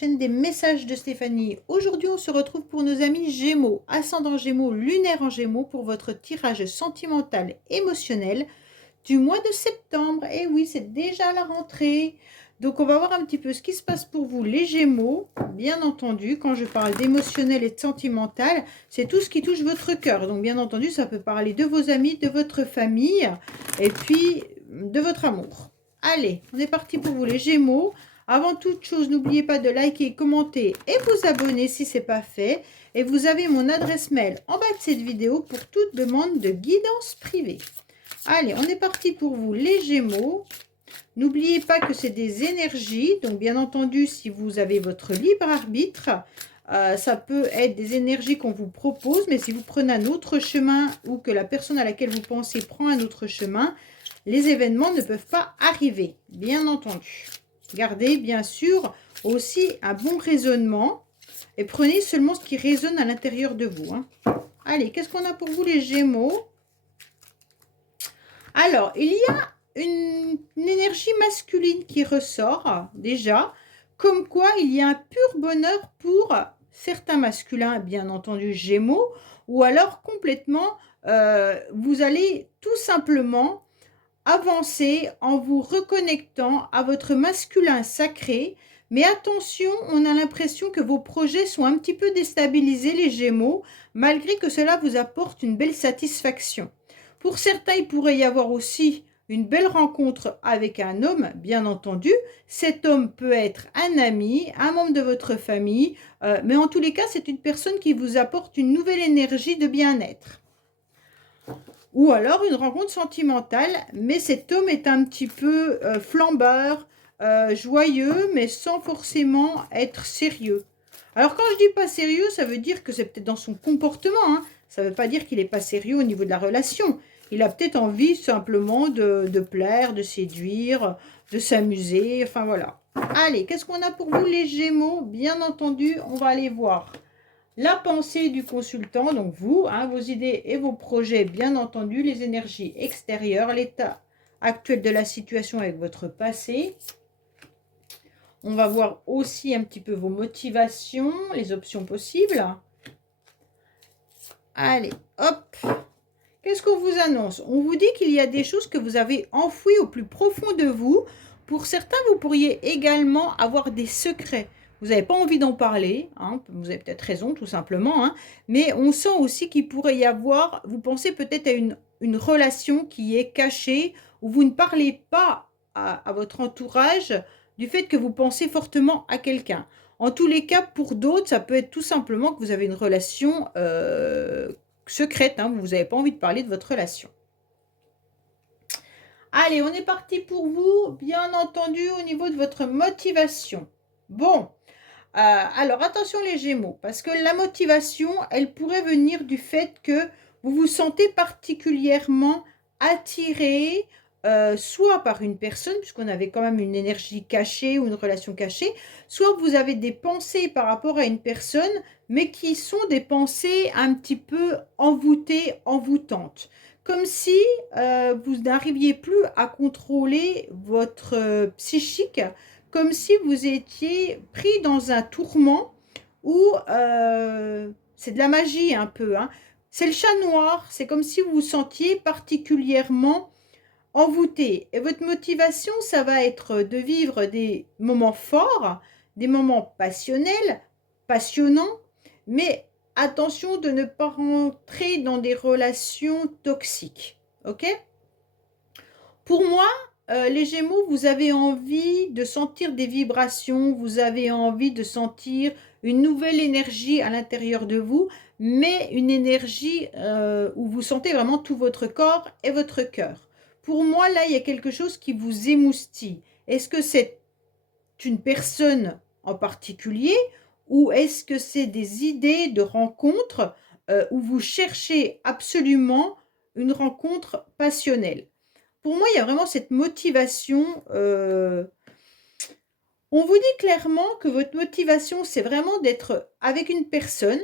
chaîne des messages de Stéphanie. Aujourd'hui, on se retrouve pour nos amis Gémeaux, ascendant Gémeaux, lunaire en Gémeaux, pour votre tirage sentimental émotionnel du mois de septembre. Et oui, c'est déjà la rentrée. Donc, on va voir un petit peu ce qui se passe pour vous, les Gémeaux. Bien entendu, quand je parle d'émotionnel et de sentimental, c'est tout ce qui touche votre cœur. Donc, bien entendu, ça peut parler de vos amis, de votre famille et puis de votre amour. Allez, on est parti pour vous, les Gémeaux. Avant toute chose, n'oubliez pas de liker, commenter et vous abonner si ce n'est pas fait. Et vous avez mon adresse mail en bas de cette vidéo pour toute demande de guidance privée. Allez, on est parti pour vous, les Gémeaux. N'oubliez pas que c'est des énergies. Donc, bien entendu, si vous avez votre libre arbitre, ça peut être des énergies qu'on vous propose. Mais si vous prenez un autre chemin ou que la personne à laquelle vous pensez prend un autre chemin, les événements ne peuvent pas arriver, bien entendu. Gardez bien sûr aussi un bon raisonnement et prenez seulement ce qui résonne à l'intérieur de vous. Allez, qu'est-ce qu'on a pour vous, les Gémeaux? Alors, il y a une énergie masculine qui ressort déjà, comme quoi il y a un pur bonheur pour certains masculins, bien entendu Gémeaux, ou alors complètement, vous allez tout simplement avancer en vous reconnectant à votre masculin sacré. Mais attention, on a l'impression que vos projets sont un petit peu déstabilisés, les Gémeaux, malgré que cela vous apporte une belle satisfaction. Pour certains, il pourrait y avoir aussi une belle rencontre avec un homme, bien entendu. Cet homme peut être un ami, un membre de votre famille, mais en tous les cas, c'est une personne qui vous apporte une nouvelle énergie de bien-être. Ou alors une rencontre sentimentale, mais cet homme est un petit peu flambeur, joyeux, mais sans forcément être sérieux. Alors quand je dis pas sérieux, ça veut dire que c'est peut-être dans son comportement. Ça ne veut pas dire qu'il n'est pas sérieux au niveau de la relation. Il a peut-être envie simplement de plaire, de séduire, de s'amuser, enfin voilà. Allez, qu'est-ce qu'on a pour vous, les Gémeaux? Bien entendu, on va aller voir la pensée du consultant, donc vous, vos idées et vos projets, bien entendu, les énergies extérieures, l'état actuel de la situation avec votre passé. On va voir aussi un petit peu vos motivations, les options possibles. Allez, hop. Qu'est-ce qu'on vous annonce? On vous dit qu'il y a des choses que vous avez enfouies au plus profond de vous. Pour certains, vous pourriez également avoir des secrets. Vous n'avez pas envie d'en parler, vous avez peut-être raison tout simplement, mais on sent aussi qu'il pourrait y avoir, vous pensez peut-être à une relation qui est cachée, où vous ne parlez pas à votre entourage du fait que vous pensez fortement à quelqu'un. En tous les cas, pour d'autres, ça peut être tout simplement que vous avez une relation secrète, vous n'avez pas envie de parler de votre relation. Allez, on est parti pour vous, bien entendu, au niveau de votre motivation. Bon, alors attention les Gémeaux, parce que la motivation, elle pourrait venir du fait que vous vous sentez particulièrement attiré, soit par une personne, puisqu'on avait quand même une énergie cachée ou une relation cachée, soit vous avez des pensées par rapport à une personne, mais qui sont des pensées un petit peu envoûtées, envoûtantes. Comme si vous n'arriviez plus à contrôler votre psychique, comme si vous étiez pris dans un tourment où c'est de la magie un peu. C'est le chat noir, c'est comme si vous vous sentiez particulièrement envoûté. Et votre motivation, ça va être de vivre des moments forts, des moments passionnels, passionnants, mais attention de ne pas rentrer dans des relations toxiques. Ok? Pour moi, les Gémeaux, vous avez envie de sentir des vibrations, vous avez envie de sentir une nouvelle énergie à l'intérieur de vous, mais une énergie où vous sentez vraiment tout votre corps et votre cœur. Pour moi, là, il y a quelque chose qui vous émoustille. Est-ce que c'est une personne en particulier ou est-ce que c'est des idées de rencontres où vous cherchez absolument une rencontre passionnelle? Pour moi, il y a vraiment cette motivation. On vous dit clairement que votre motivation, c'est vraiment d'être avec une personne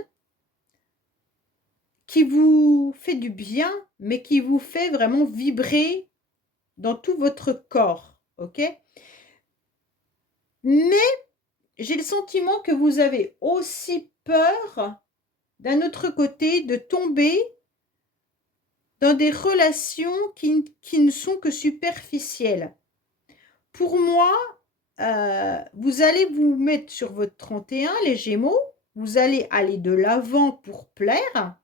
qui vous fait du bien, mais qui vous fait vraiment vibrer dans tout votre corps. Ok? Mais j'ai le sentiment que vous avez aussi peur, d'un autre côté, de tomber dans des relations qui ne sont que superficielles. Pour moi, vous allez vous mettre sur votre 31, les Gémeaux, vous allez aller de l'avant pour plaire,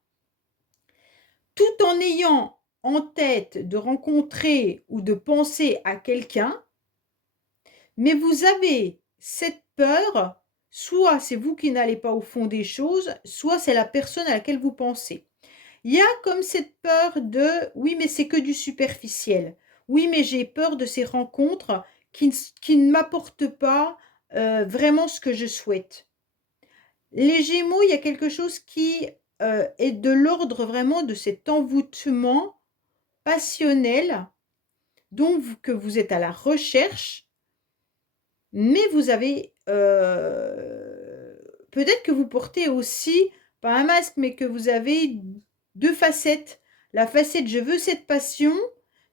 tout en ayant en tête de rencontrer ou de penser à quelqu'un, mais vous avez cette peur, soit c'est vous qui n'allez pas au fond des choses, soit c'est la personne à laquelle vous pensez. Il y a comme cette peur de oui, mais c'est que du superficiel. Oui, mais j'ai peur de ces rencontres qui ne m'apportent pas vraiment ce que je souhaite. Les Gémeaux, il y a quelque chose qui est de l'ordre vraiment de cet envoûtement passionnel que vous êtes à la recherche, mais vous avez peut-être que vous portez aussi, pas un masque, mais que vous avez deux facettes. La facette je veux cette passion,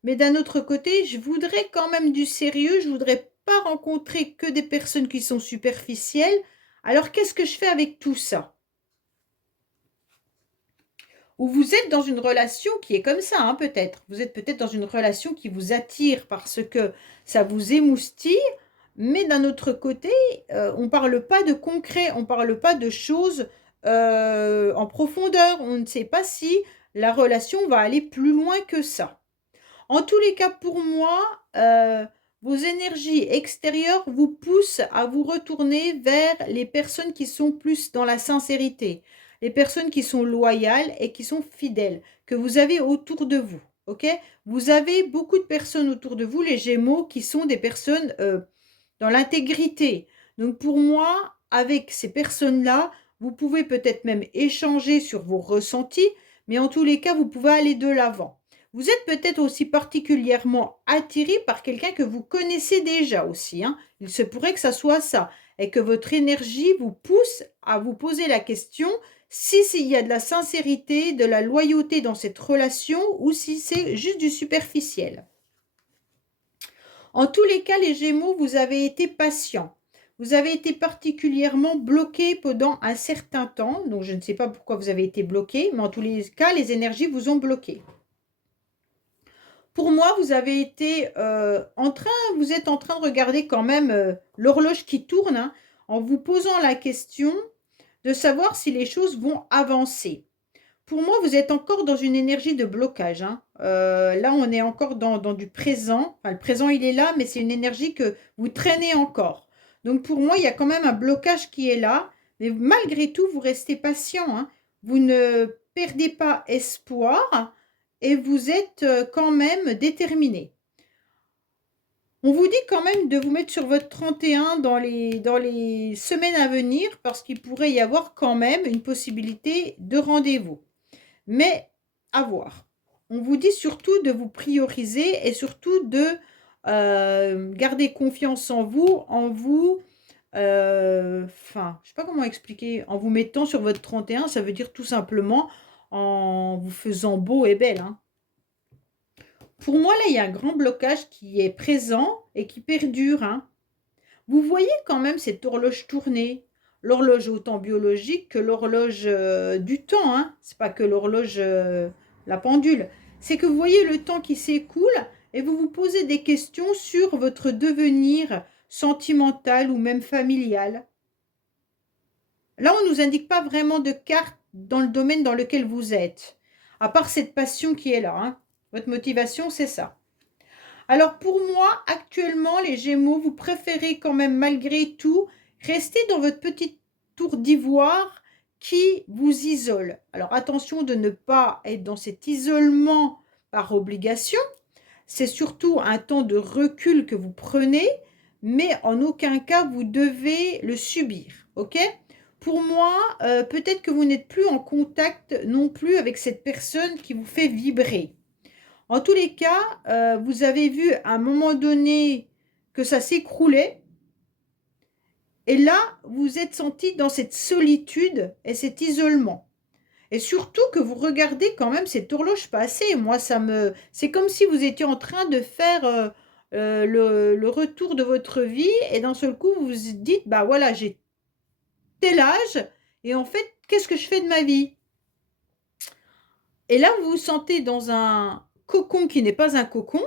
mais d'un autre côté, je voudrais quand même du sérieux, je voudrais pas rencontrer que des personnes qui sont superficielles. Alors qu'est-ce que je fais avec tout ça? Ou vous êtes dans une relation qui est comme ça, hein, peut-être. Vous êtes peut-être dans une relation qui vous attire parce que ça vous émoustille, mais d'un autre côté, on ne parle pas de concret, on ne parle pas de choses en profondeur. On ne sait pas si la relation va aller plus loin que ça. En tous les cas, pour moi, vos énergies extérieures vous poussent à vous retourner vers les personnes qui sont plus dans la sincérité, les personnes qui sont loyales et qui sont fidèles, que vous avez autour de vous. Ok? Vous avez beaucoup de personnes autour de vous, les Gémeaux, qui sont des personnes dans l'intégrité. Donc pour moi, avec ces personnes-là, vous pouvez peut-être même échanger sur vos ressentis, mais en tous les cas, vous pouvez aller de l'avant. Vous êtes peut-être aussi particulièrement attiré par quelqu'un que vous connaissez déjà aussi, hein. Il se pourrait que ça soit ça et que votre énergie vous pousse à vous poser la question si s'il y a de la sincérité, de la loyauté dans cette relation ou si c'est juste du superficiel. En tous les cas, les Gémeaux, vous avez été patient. Vous avez été particulièrement bloqué pendant un certain temps. Donc, je ne sais pas pourquoi vous avez été bloqué, mais en tous les cas, les énergies vous ont bloqué. Pour moi, vous avez été vous êtes en train de regarder quand même l'horloge qui tourne, hein, en vous posant la question de savoir si les choses vont avancer. Pour moi, vous êtes encore dans une énergie de blocage, hein. Là, on est encore dans du présent. Enfin, le présent, il est là, mais c'est une énergie que vous traînez encore. Donc, pour moi, il y a quand même un blocage qui est là. Mais malgré tout, vous restez patient, hein. Vous ne perdez pas espoir et vous êtes quand même déterminé. On vous dit quand même de vous mettre sur votre 31 dans les semaines à venir parce qu'il pourrait y avoir quand même une possibilité de rendez-vous. Mais à voir. On vous dit surtout de vous prioriser et surtout de garder confiance en vous. Enfin, je ne sais pas comment expliquer. En vous mettant sur votre 31, ça veut dire tout simplement en vous faisant beau et belle, hein. Pour moi, là, il y a un grand blocage qui est présent et qui perdure, hein. Vous voyez quand même cette horloge tourner. L'horloge autant biologique que l'horloge du temps, hein. C'est pas que l'horloge, la pendule. C'est que vous voyez le temps qui s'écoule et vous vous posez des questions sur votre devenir sentimental ou même familial. Là, on ne nous indique pas vraiment de carte dans le domaine dans lequel vous êtes, à part cette passion qui est là, hein. Votre motivation, c'est ça. Alors pour moi, actuellement, les Gémeaux, vous préférez quand même malgré tout rester dans votre petite tour d'ivoire qui vous isole. Alors attention de ne pas être dans cet isolement par obligation. C'est surtout un temps de recul que vous prenez, mais en aucun cas vous devez le subir. Ok? Pour moi, peut-être que vous n'êtes plus en contact non plus avec cette personne qui vous fait vibrer. En tous les cas, vous avez vu à un moment donné que ça s'écroulait. Et là, vous êtes senti dans cette solitude et cet isolement. Et surtout que vous regardez quand même cette horloge passer. Moi, c'est comme si vous étiez en train de faire le retour de votre vie et d'un seul coup, vous vous dites, bah voilà, j'ai tel âge et en fait, qu'est-ce que je fais de ma vie? Et là, vous vous sentez dans un cocon qui n'est pas un cocon,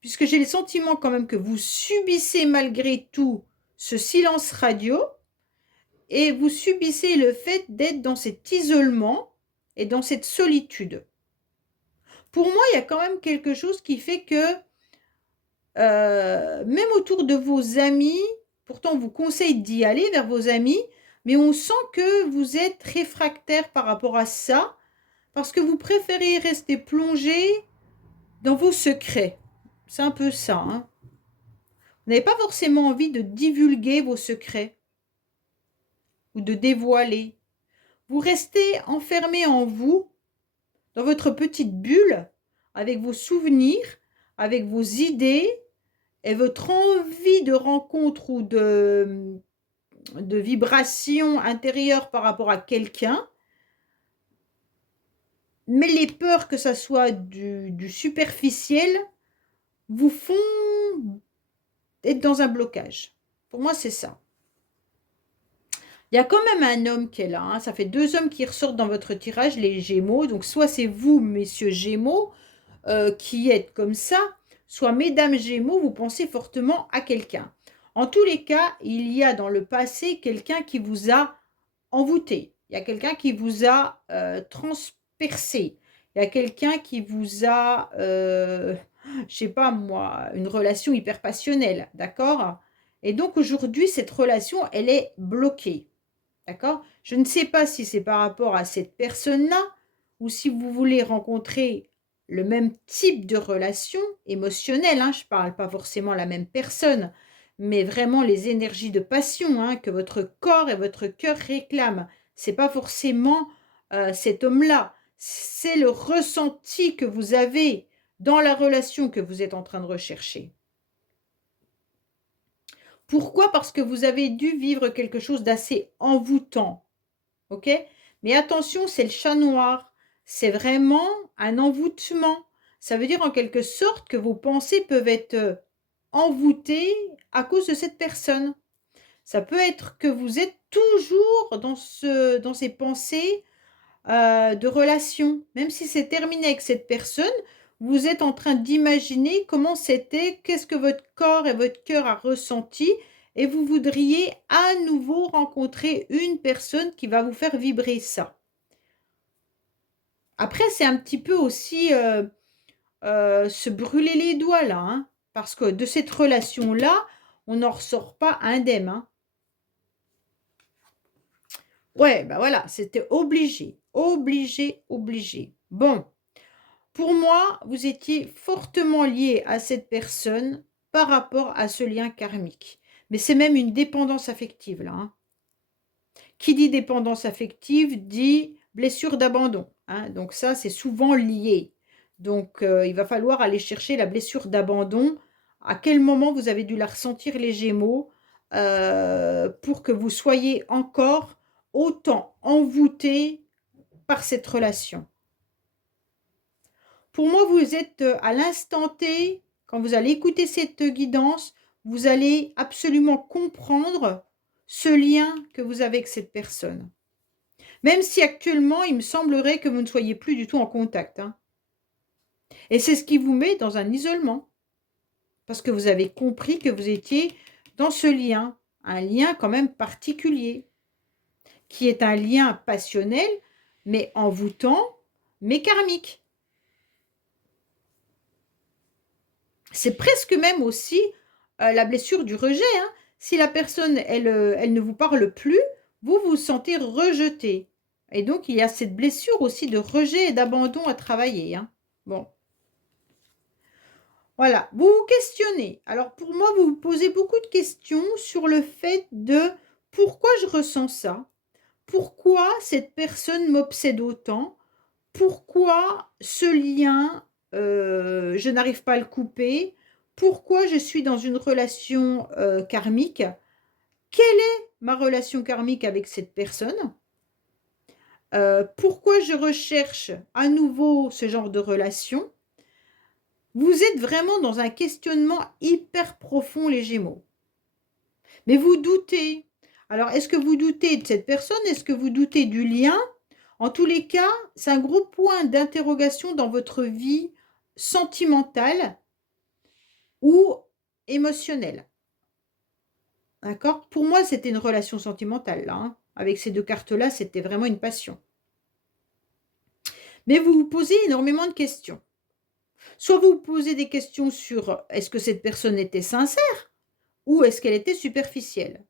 puisque j'ai le sentiment quand même que vous subissez malgré tout ce silence radio et vous subissez le fait d'être dans cet isolement et dans cette solitude. Pour moi, il y a quand même quelque chose qui fait que, même autour de vos amis, pourtant on vous conseille d'y aller vers vos amis, mais on sent que vous êtes réfractaire par rapport à ça, parce que vous préférez rester plongé dans vos secrets. C'est un peu ça, hein. Vous n'avez pas forcément envie de divulguer vos secrets ou de dévoiler. Vous restez enfermé en vous, dans votre petite bulle, avec vos souvenirs, avec vos idées et votre envie de rencontre ou de vibration intérieure par rapport à quelqu'un. Mais les peurs, que ça soit du superficiel, vous font être dans un blocage. Pour moi, c'est ça. Il y a quand même un homme qui est là, hein. Ça fait 2 hommes qui ressortent dans votre tirage, les Gémeaux. Donc soit c'est vous, messieurs Gémeaux, qui êtes comme ça, soit mesdames Gémeaux, vous pensez fortement à quelqu'un. En tous les cas, il y a dans le passé quelqu'un qui vous a envoûté. Il y a quelqu'un qui vous a transpercé. Il y a quelqu'un qui vous a, je sais pas moi, une relation hyper passionnelle, d'accord? Et donc aujourd'hui, cette relation, elle est bloquée. D'accord? Je ne sais pas si c'est par rapport à cette personne-là ou si vous voulez rencontrer le même type de relation émotionnelle, hein, je ne parle pas forcément la même personne, mais vraiment les énergies de passion, hein, que votre corps et votre cœur réclament. C'est pas forcément cet homme-là, c'est le ressenti que vous avez dans la relation que vous êtes en train de rechercher. Pourquoi? Parce que vous avez dû vivre quelque chose d'assez envoûtant. OK? Mais attention, c'est le chat noir. C'est vraiment un envoûtement. Ça veut dire en quelque sorte que vos pensées peuvent être, envoûtées à cause de cette personne. Ça peut être que vous êtes toujours dans ces pensées, de relation. Même si c'est terminé avec cette personne, vous êtes en train d'imaginer comment c'était, qu'est-ce que votre corps et votre cœur a ressenti et vous voudriez à nouveau rencontrer une personne qui va vous faire vibrer ça. Après, c'est un petit peu aussi, se brûler les doigts là, hein, parce que de cette relation-là, on n'en ressort pas indemne, hein. Ouais, bah, voilà, c'était obligé, obligé, obligé. Bon. Pour moi, vous étiez fortement lié à cette personne par rapport à ce lien karmique. Mais c'est même une dépendance affective là, hein. Qui dit dépendance affective dit blessure d'abandon, hein. Donc ça, c'est souvent lié. Donc il va falloir aller chercher la blessure d'abandon. À quel moment vous avez dû la ressentir les Gémeaux, pour que vous soyez encore autant envoûtés par cette relation? Pour moi, vous êtes, à l'instant T, quand vous allez écouter cette guidance, vous allez absolument comprendre ce lien que vous avez avec cette personne. Même si actuellement, il me semblerait que vous ne soyez plus du tout en contact, hein. Et c'est ce qui vous met dans un isolement, parce que vous avez compris que vous étiez dans ce lien, un lien quand même particulier, qui est un lien passionnel, mais envoûtant, mais karmique. C'est presque même aussi, la blessure du rejet, hein. Si la personne, elle ne vous parle plus, vous vous sentez rejeté et donc il y a cette blessure aussi de rejet et d'abandon à travailler, hein. Bon, voilà, vous vous questionnez. Alors pour moi, vous vous posez beaucoup de questions sur le fait de: «Pourquoi je ressens ça? Pourquoi cette personne m'obsède autant? Pourquoi ce lien, je n'arrive pas à le couper? Pourquoi je suis dans une relation, karmique? Quelle est ma relation karmique avec cette personne? Pourquoi je recherche à nouveau ce genre de relation? Vous êtes vraiment dans un questionnement hyper profond, les Gémeaux. Mais vous doutez. Alors, est-ce que vous doutez de cette personne? Est-ce que vous doutez du lien? En tous les cas, c'est un gros point d'interrogation dans votre vie sentimentale ou émotionnelle. D'accord? Pour moi, c'était une relation sentimentale, là, hein. Avec ces deux cartes-là, c'était vraiment une passion. Mais vous vous posez énormément de questions. Soit vous vous posez des questions sur est-ce que cette personne était sincère ou est-ce qu'elle était superficielle?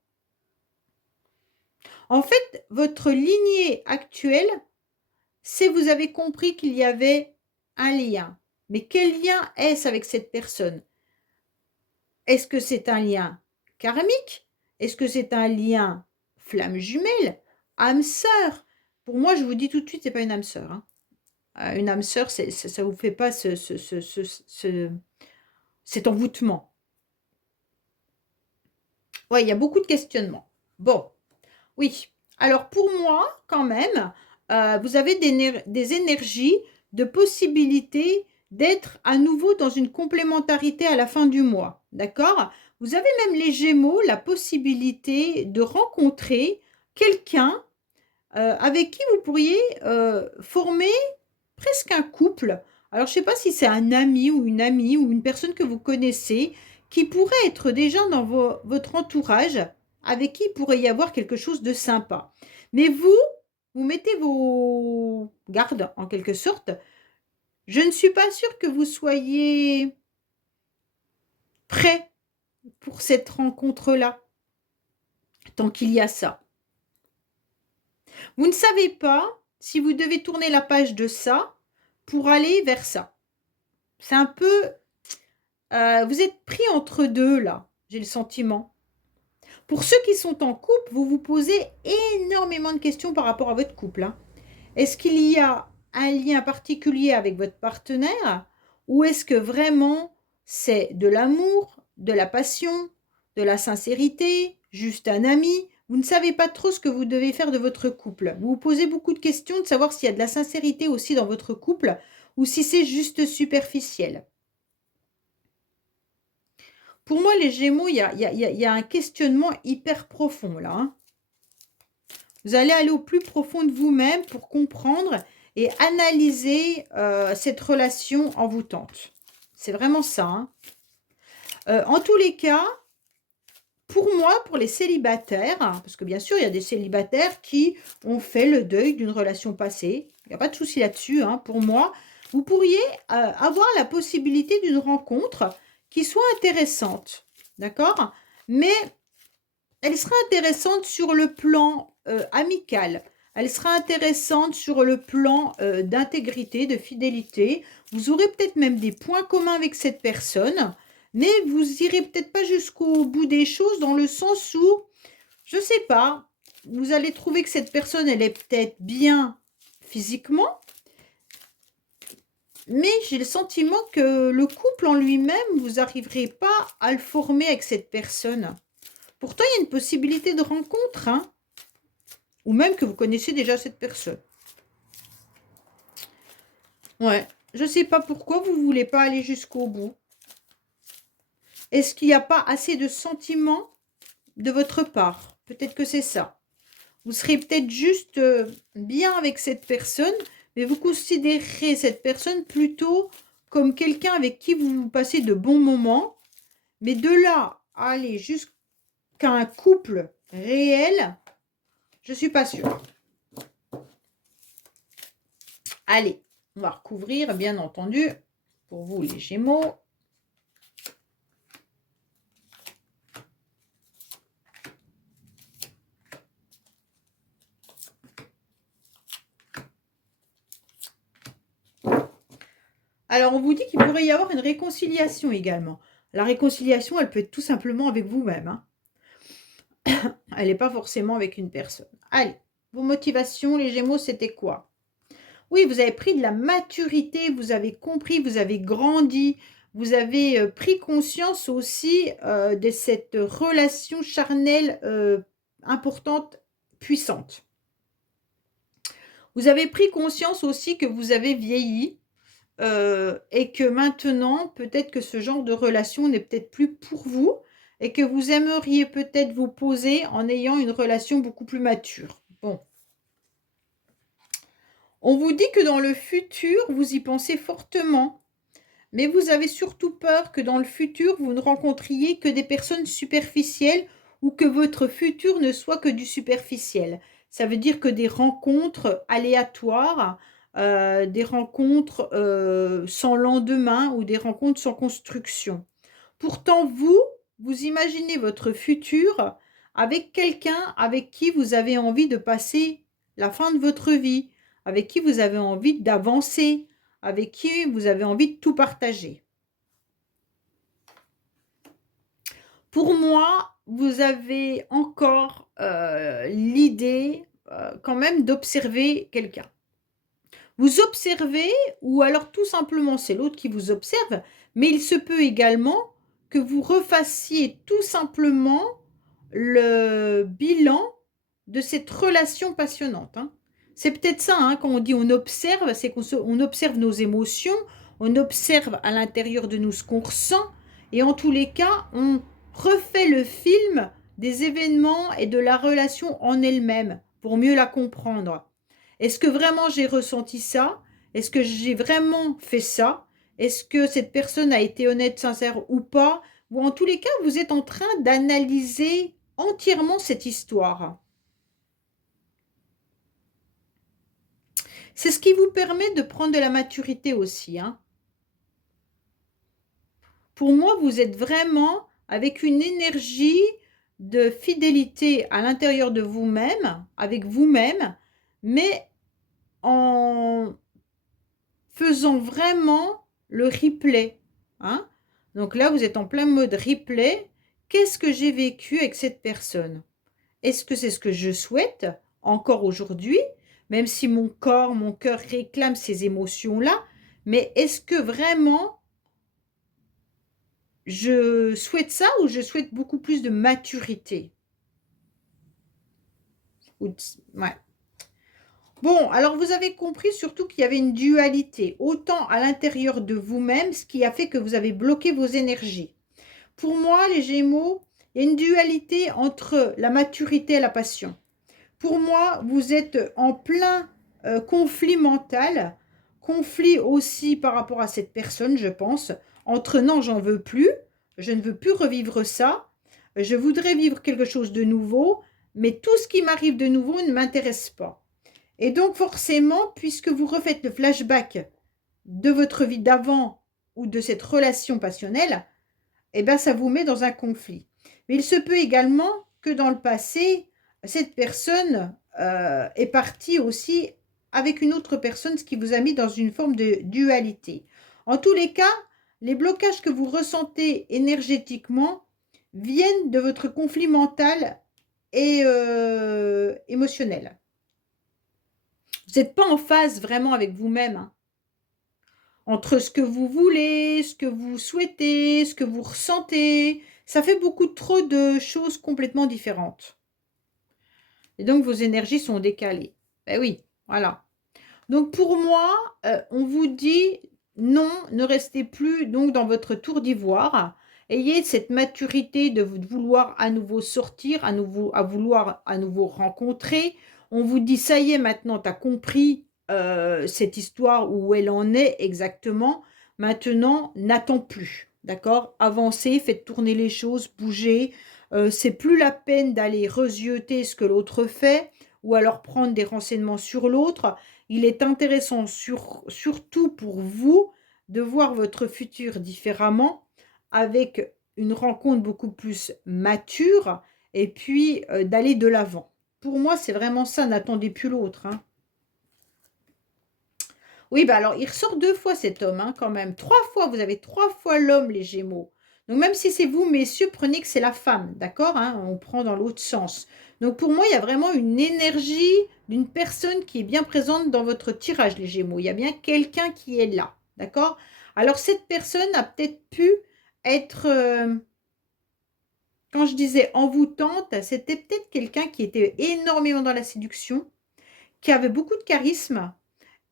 En fait, votre lignée actuelle, c'est vous avez compris qu'il y avait un lien. Mais quel lien est-ce avec cette personne? Est-ce que c'est un lien karmique? Est-ce que c'est un lien flamme jumelle? Âme sœur? Pour moi, je vous dis tout de suite, c'est pas une âme sœur, hein. Une âme sœur, ça vous fait pas cet envoûtement. Ouais, il y a beaucoup de questionnements. Bon, oui. Alors pour moi, quand même, vous avez des énergies de possibilité d'être à nouveau dans une complémentarité à la fin du mois, d'accord? Vous avez même les Gémeaux la possibilité de rencontrer quelqu'un, avec qui vous pourriez, former presque un couple. Alors je ne sais pas si c'est un ami ou une amie ou une personne que vous connaissez qui pourrait être déjà dans votre entourage, avec qui il pourrait y avoir quelque chose de sympa. Mais vous mettez vos gardes en quelque sorte. Je ne suis pas sûre que vous soyez prêt pour cette rencontre-là, tant qu'il y a ça. Vous ne savez pas si vous devez tourner la page de ça pour aller vers ça. C'est un peu vous êtes pris entre deux là, j'ai le sentiment. Pour ceux qui sont en couple, vous vous posez énormément de questions par rapport à votre couple, hein. Est-ce qu'il y a un lien particulier avec votre partenaire ou est-ce que vraiment c'est de l'amour, de la passion, de la sincérité, juste un ami? Vous ne savez pas trop ce que vous devez faire de votre couple. Vous vous posez beaucoup de questions de savoir s'il y a de la sincérité aussi dans votre couple ou si c'est juste superficiel. Pour moi, les Gémeaux, il y a un questionnement hyper profond là, hein. Vous allez aller au plus profond de vous-même pour comprendre et analyser cette relation envoûtante. C'est vraiment ça, hein. En tous les cas, pour moi, pour les célibataires, hein, parce que bien sûr, il y a des célibataires qui ont fait le deuil d'une relation passée. Il n'y a pas de souci là-dessus, hein. Pour moi, vous pourriez avoir la possibilité d'une rencontre qui soit intéressante, d'accord? Mais elle sera intéressante sur le plan amical. Elle sera intéressante sur le plan d'intégrité, de fidélité. Vous aurez peut-être même des points communs avec cette personne, mais vous irez peut-être pas jusqu'au bout des choses dans le sens où, je sais pas, vous allez trouver que cette personne, elle est peut-être bien physiquement, mais j'ai le sentiment que le couple en lui-même, vous n'arriverez pas à le former avec cette personne. Pourtant, il y a une possibilité de rencontre, hein, ou même que vous connaissez déjà cette personne. Ouais, je ne sais pas pourquoi vous ne voulez pas aller jusqu'au bout. Est-ce qu'il n'y a pas assez de sentiments de votre part? Peut-être que c'est ça. Vous serez peut-être juste bien avec cette personne, mais vous considérez cette personne plutôt comme quelqu'un avec qui vous passez de bons moments. Mais de là à aller jusqu'à un couple réel, je ne suis pas sûre. Allez, on va recouvrir, bien entendu, pour vous les Gémeaux. Alors, on vous dit qu'il pourrait y avoir une réconciliation également. La réconciliation, elle peut être tout simplement avec vous-même, hein. Elle n'est pas forcément avec une personne. Allez, vos motivations, les Gémeaux, c'était quoi? Oui, vous avez pris de la maturité, vous avez compris, vous avez grandi, vous avez pris conscience aussi de cette relation charnelle importante, puissante. Vous avez pris conscience aussi que vous avez vieilli et que maintenant, peut-être que ce genre de relation n'est peut-être plus pour vous et que vous aimeriez peut-être vous poser en ayant une relation beaucoup plus mature. Bon. On vous dit que dans le futur, vous y pensez fortement, mais vous avez surtout peur que dans le futur, vous ne rencontriez que des personnes superficielles ou que votre futur ne soit que du superficiel. Ça veut dire que des rencontres aléatoires, des rencontres sans lendemain ou des rencontres sans construction. Pourtant, vous imaginez votre futur avec quelqu'un avec qui vous avez envie de passer la fin de votre vie, avec qui vous avez envie d'avancer, avec qui vous avez envie de tout partager. Pour moi, vous avez encore l'idée quand même d'observer quelqu'un. Vous observez, ou alors tout simplement c'est l'autre qui vous observe, mais il se peut également que vous refassiez tout simplement le bilan de cette relation passionnante, hein. C'est peut-être ça, hein, quand on dit on observe, c'est on observe nos émotions, on observe à l'intérieur de nous ce qu'on ressent, et en tous les cas, on refait le film des événements et de la relation en elle-même pour mieux la comprendre. Est-ce que vraiment j'ai ressenti ça? Est-ce que j'ai vraiment fait ça? Est-ce que cette personne a été honnête, sincère ou pas? Ou en tous les cas, vous êtes en train d'analyser entièrement cette histoire. C'est ce qui vous permet de prendre de la maturité aussi, hein. Pour moi, vous êtes vraiment avec une énergie de fidélité à l'intérieur de vous-même, avec vous-même, mais en faisant vraiment le replay, hein. Donc là, vous êtes en plein mode replay. Qu'est-ce que j'ai vécu avec cette personne? Est-ce que c'est ce que je souhaite encore aujourd'hui, même si mon corps, mon cœur réclame ces émotions-là, mais est-ce que vraiment je souhaite ça ou je souhaite beaucoup plus de maturité? Ouais. Bon, alors vous avez compris surtout qu'il y avait une dualité, autant à l'intérieur de vous-même, ce qui a fait que vous avez bloqué vos énergies. Pour moi, les Gémeaux, il y a une dualité entre la maturité et la passion. Pour moi, vous êtes en plein conflit mental, conflit aussi par rapport à cette personne, je pense, entre non, j'en veux plus, je ne veux plus revivre ça, je voudrais vivre quelque chose de nouveau, mais tout ce qui m'arrive de nouveau ne m'intéresse pas. Et donc forcément, puisque vous refaites le flashback de votre vie d'avant ou de cette relation passionnelle, eh bien ça vous met dans un conflit. Mais il se peut également que dans le passé, cette personne est partie aussi avec une autre personne, ce qui vous a mis dans une forme de dualité. En tous les cas, les blocages que vous ressentez énergétiquement viennent de votre conflit mental et émotionnel. Vous n'êtes pas en phase vraiment avec vous-même, hein, entre ce que vous voulez, ce que vous souhaitez, ce que vous ressentez. Ça fait beaucoup trop de choses complètement différentes. Et donc, vos énergies sont décalées. Ben oui, voilà. Donc, pour moi, on vous dit non, ne restez plus donc dans votre tour d'ivoire. Ayez cette maturité de vouloir à nouveau sortir, à vouloir à nouveau rencontrer. On vous dit, ça y est, maintenant, tu as compris cette histoire, où elle en est exactement. Maintenant, n'attends plus. D'accord? Avancez, faites tourner les choses, bougez. C'est plus la peine d'aller rejeter ce que l'autre fait ou alors prendre des renseignements sur l'autre. Il est intéressant surtout pour vous de voir votre futur différemment, avec une rencontre beaucoup plus mature et puis d'aller de l'avant. Pour moi, c'est vraiment ça, n'attendez plus l'autre, hein. Oui, bah alors, il ressort 2 fois cet homme, hein, quand même. 3 fois, vous avez 3 fois l'homme, les Gémeaux. Donc, même si c'est vous, messieurs, prenez que c'est la femme, d'accord, hein, on prend dans l'autre sens. Donc, pour moi, il y a vraiment une énergie d'une personne qui est bien présente dans votre tirage, les Gémeaux. Il y a bien quelqu'un qui est là, d'accord? Alors, cette personne a peut-être pu être, quand je disais envoûtante, c'était peut-être quelqu'un qui était énormément dans la séduction, qui avait beaucoup de charisme,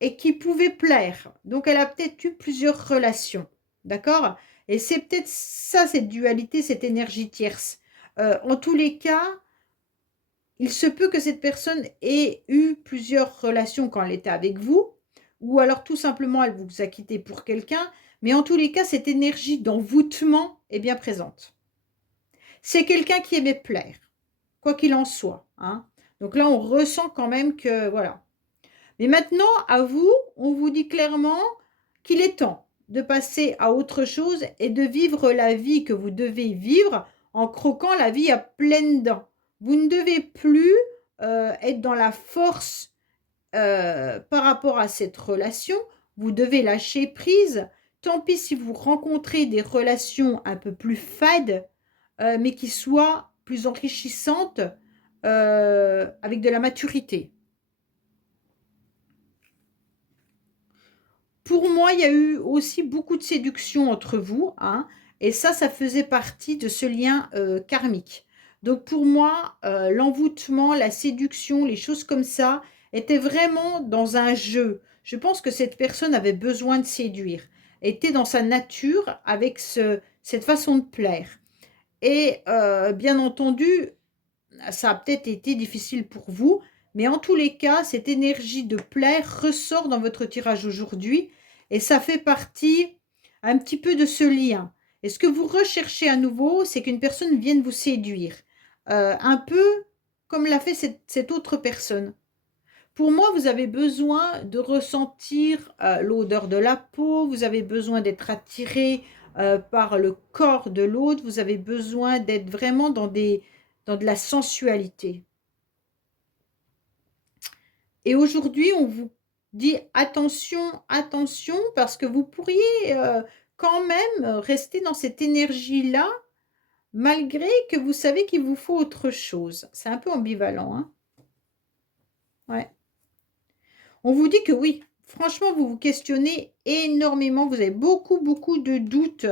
et qui pouvait plaire. Donc, elle a peut-être eu plusieurs relations. D'accord? Et c'est peut-être ça, cette dualité, cette énergie tierce. En tous les cas, il se peut que cette personne ait eu plusieurs relations quand elle était avec vous, ou alors tout simplement elle vous a quitté pour quelqu'un, mais en tous les cas, cette énergie d'envoûtement est bien présente. C'est quelqu'un qui aimait plaire, quoi qu'il en soit, hein. Donc là, on ressent quand même que, voilà. Mais maintenant, à vous, on vous dit clairement qu'il est temps de passer à autre chose et de vivre la vie que vous devez vivre en croquant la vie à pleines dents. Vous ne devez plus être dans la force par rapport à cette relation. Vous devez lâcher prise. Tant pis si vous rencontrez des relations un peu plus fades, mais qui soient plus enrichissantes avec de la maturité. Pour moi, il y a eu aussi beaucoup de séduction entre vous, hein, et ça faisait partie de ce lien karmique. Donc pour moi, l'envoûtement, la séduction, les choses comme ça, étaient vraiment dans un jeu. Je pense que cette personne avait besoin de séduire, était dans sa nature avec cette façon de plaire. Et bien entendu, ça a peut-être été difficile pour vous, mais en tous les cas, cette énergie de plaire ressort dans votre tirage aujourd'hui et ça fait partie un petit peu de ce lien. Et ce que vous recherchez à nouveau, c'est qu'une personne vienne vous séduire, un peu comme l'a fait cette autre personne. Pour moi, vous avez besoin de ressentir l'odeur de la peau, vous avez besoin d'être attiré par le corps de l'autre, vous avez besoin d'être vraiment dans de la sensualité. Et aujourd'hui, on vous dit attention, attention, parce que vous pourriez quand même rester dans cette énergie-là, malgré que vous savez qu'il vous faut autre chose. C'est un peu ambivalent, hein? Ouais. On vous dit que oui, franchement, vous vous questionnez énormément, vous avez beaucoup, beaucoup de doutes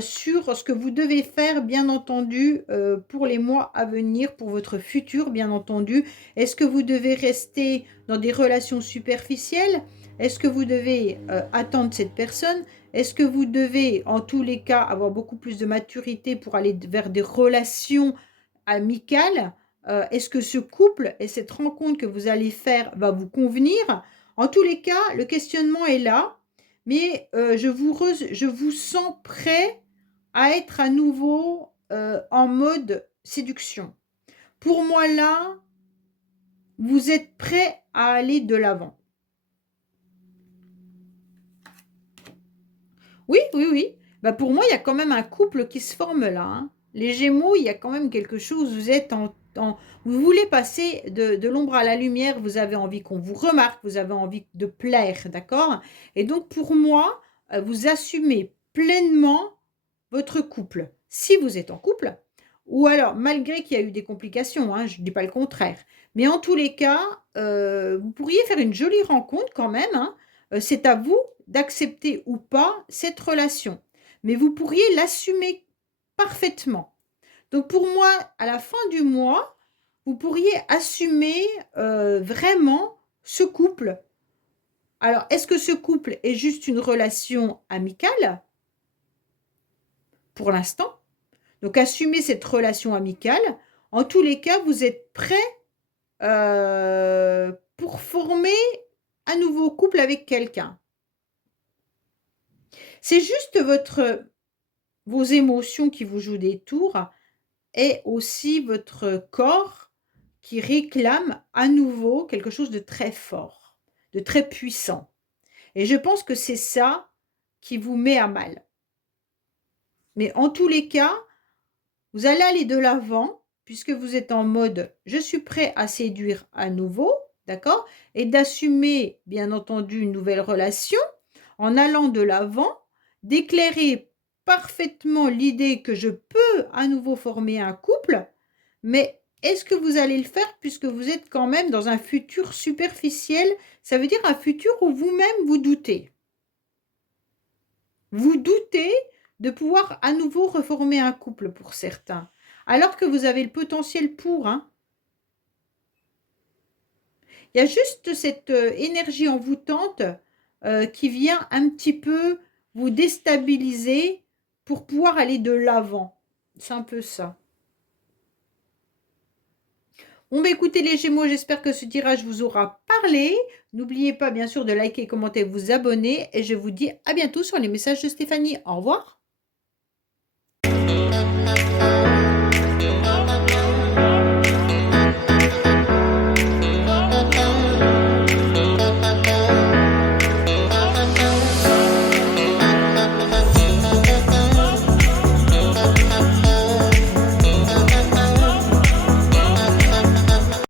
sur ce que vous devez faire, bien entendu, pour les mois à venir, pour votre futur, bien entendu. Est-ce que vous devez rester dans des relations superficielles? Est-ce que vous devez attendre cette personne? Est-ce que vous devez, en tous les cas, avoir beaucoup plus de maturité pour aller vers des relations amicales? Est-ce que ce couple et cette rencontre que vous allez faire va vous convenir? En tous les cas, le questionnement est là, mais je vous sens prêt à être à nouveau en mode séduction. Pour moi, là, vous êtes prêt à aller de l'avant. Oui, oui, oui. Bah, pour moi, il y a quand même un couple qui se forme là, hein. Les Gémeaux, il y a quand même quelque chose, vous êtes vous voulez passer de l'ombre à la lumière, vous avez envie qu'on vous remarque, vous avez envie de plaire, d'accord? Et donc pour moi, vous assumez pleinement votre couple, si vous êtes en couple, ou alors malgré qu'il y a eu des complications, hein, je ne dis pas le contraire. Mais en tous les cas, vous pourriez faire une jolie rencontre quand même, hein. C'est à vous d'accepter ou pas cette relation. Mais vous pourriez l'assumer parfaitement. Donc pour moi, à la fin du mois, vous pourriez assumer vraiment ce couple. Alors, est-ce que ce couple est juste une relation amicale pour l'instant? Donc, assumer cette relation amicale. En tous les cas, vous êtes prêt pour former un nouveau couple avec quelqu'un. C'est juste vos émotions qui vous jouent des tours et aussi votre corps qui réclame à nouveau quelque chose de très fort, de très puissant. Et je pense que c'est ça qui vous met à mal. Mais en tous les cas, vous allez aller de l'avant puisque vous êtes en mode je suis prêt à séduire à nouveau, d'accord? Et d'assumer, bien entendu, une nouvelle relation en allant de l'avant, d'éclairer parfaitement l'idée que je peux à nouveau former un couple, mais est-ce que vous allez le faire puisque vous êtes quand même dans un futur superficiel? Ça veut dire un futur où vous-même vous doutez. Vous doutez de pouvoir à nouveau reformer un couple pour certains, alors que vous avez le potentiel pour, hein. Il y a juste cette énergie envoûtante qui vient un petit peu vous déstabiliser pour pouvoir aller de l'avant. C'est un peu ça. Bon, bah écoutez les Gémeaux, j'espère que ce tirage vous aura parlé. N'oubliez pas bien sûr de liker, commenter, vous abonner et je vous dis à bientôt sur les messages de Stéphanie. Au revoir.